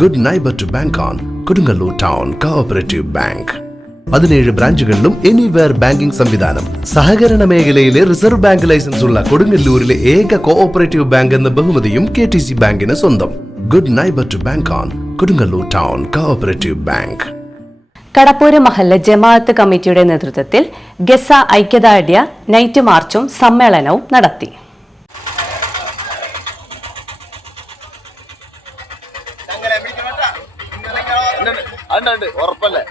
Good neighbour to bank on Kodungallur town cooperative bank. 17 ബ്രാഞ്ചുകളിലും anywhere banking സംവിധാനം. സഹകരണ മേഖലയിലെ റിസർവ് ബാങ്ക് ലൈസൻസ് ഉള്ള കൊടുങ്ങല്ലൂരിലെ ഏക കോഓപ്പറേറ്റീവ് ബാങ്ക് എന്ന ബഹുമതിയും KTC ബാങ്കിന് സ്വന്തം. Good neighbour to bank on Kodungallur town cooperative bank. Kadappur മഹല്ല് ജമാഅത്ത് കമ്മിറ്റിയുടെ നേതൃത്വത്തിൽ ഗസ ഐക്യദാർഢ്യ നൈറ്റ് മാർച്ചും സമ്മേളനവും നടത്തി. ഉറപ്പല്ലേ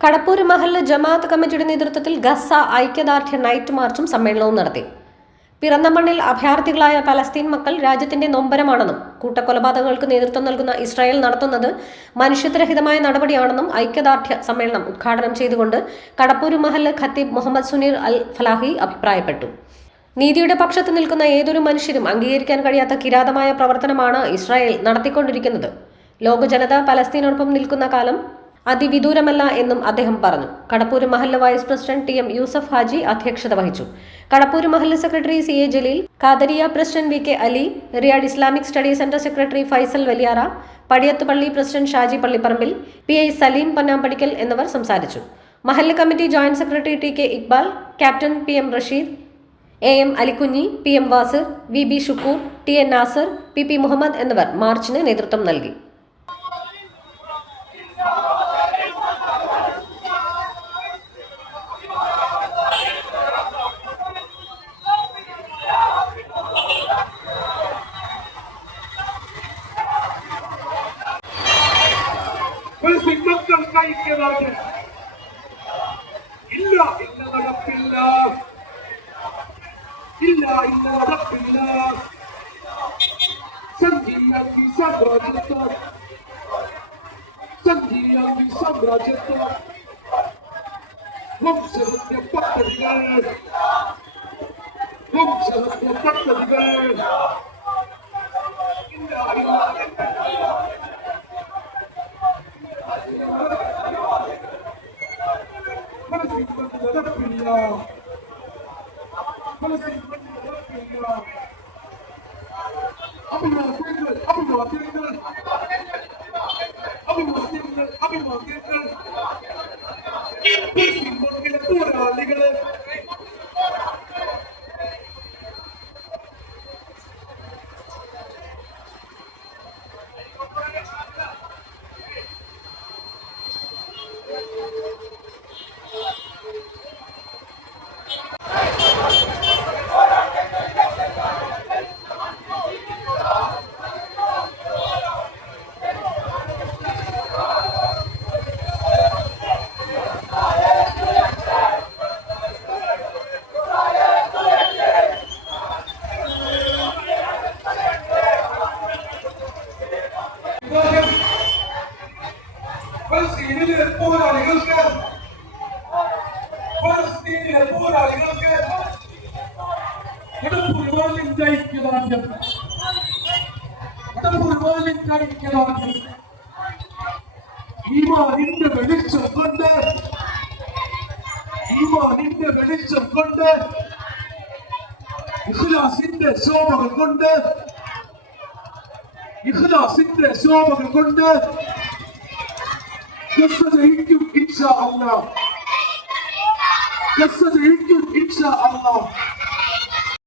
കടപ്പൂര് മഹല്ല് ജമാഅത്ത് കമ്മിറ്റിയുടെ നേതൃത്വത്തിൽ ഗസ ഐക്യദാർഢ്യ നൈറ്റ് മാർച്ചും സമ്മേളനവും നടത്തി. പിറന്ന മണ്ണിൽ അഭയാർത്ഥികളായ പലസ്തീൻ മക്കൾ രാജ്യത്തിന്റെ നൊമ്പരമാണെന്നും കൂട്ടക്കൊലപാതകങ്ങൾക്ക് നേതൃത്വം നൽകുന്ന ഇസ്രായേൽ നടത്തുന്നത് മനുഷ്യത്വരഹിതമായ നടപടിയാണെന്നും ഐക്യദാർഢ്യ സമ്മേളനം ഉദ്ഘാടനം ചെയ്തുകൊണ്ട് കടപ്പൂര് മഹല്ല് ഖത്തീബ് മുഹമ്മദ് സുനീർ അൽ ഫലാഹി അഭിപ്രായപ്പെട്ടു. നീതിയുടെ പക്ഷത്ത് നിൽക്കുന്ന ഏതൊരു മനുഷ്യരും അംഗീകരിക്കാൻ കഴിയാത്ത കിരാതമായ പ്രവർത്തനമാണ് ഇസ്രായേൽ നടത്തിക്കൊണ്ടിരിക്കുന്നത്. ലോക ജനത പലസ്തീനോടൊപ്പം നിൽക്കുന്ന കാലം അതിവിദൂരമല്ല എന്നും അദ്ദേഹം പറഞ്ഞു. കടപ്പൂര് മഹല്ല് vice president TM Yusuf Haji അധ്യക്ഷത വഹിച്ചു. കടപ്പൂര് മഹല്ല് secretary CA Jaleel, Khadariya president VK Ali, Riyadh Islamic study centre secretary Faisal Valiyara, Padiyath പള്ളി പ്രസിഡന്റ് ഷാജി പള്ളിപ്പറമ്പിൽ, PI സലീം പന്നാമ്പടിക്കൽ എന്നിവർ സംസാരിച്ചു. മഹല്ല് committee joint secretary TK Iqbal, captain PM Rasheed, AM Alikunju, PM Wazir, VB Shukkur, TN Nasar, PP Muhammad എന്നിവർ മാർച്ചിന് നേതൃത്വം നൽകി. ഇഖ്ലാസിന്റെ ശോഭകൾ കൊണ്ട് ഗസ ജയിക്കും ഇൻഷാ അല്ലാഹ്.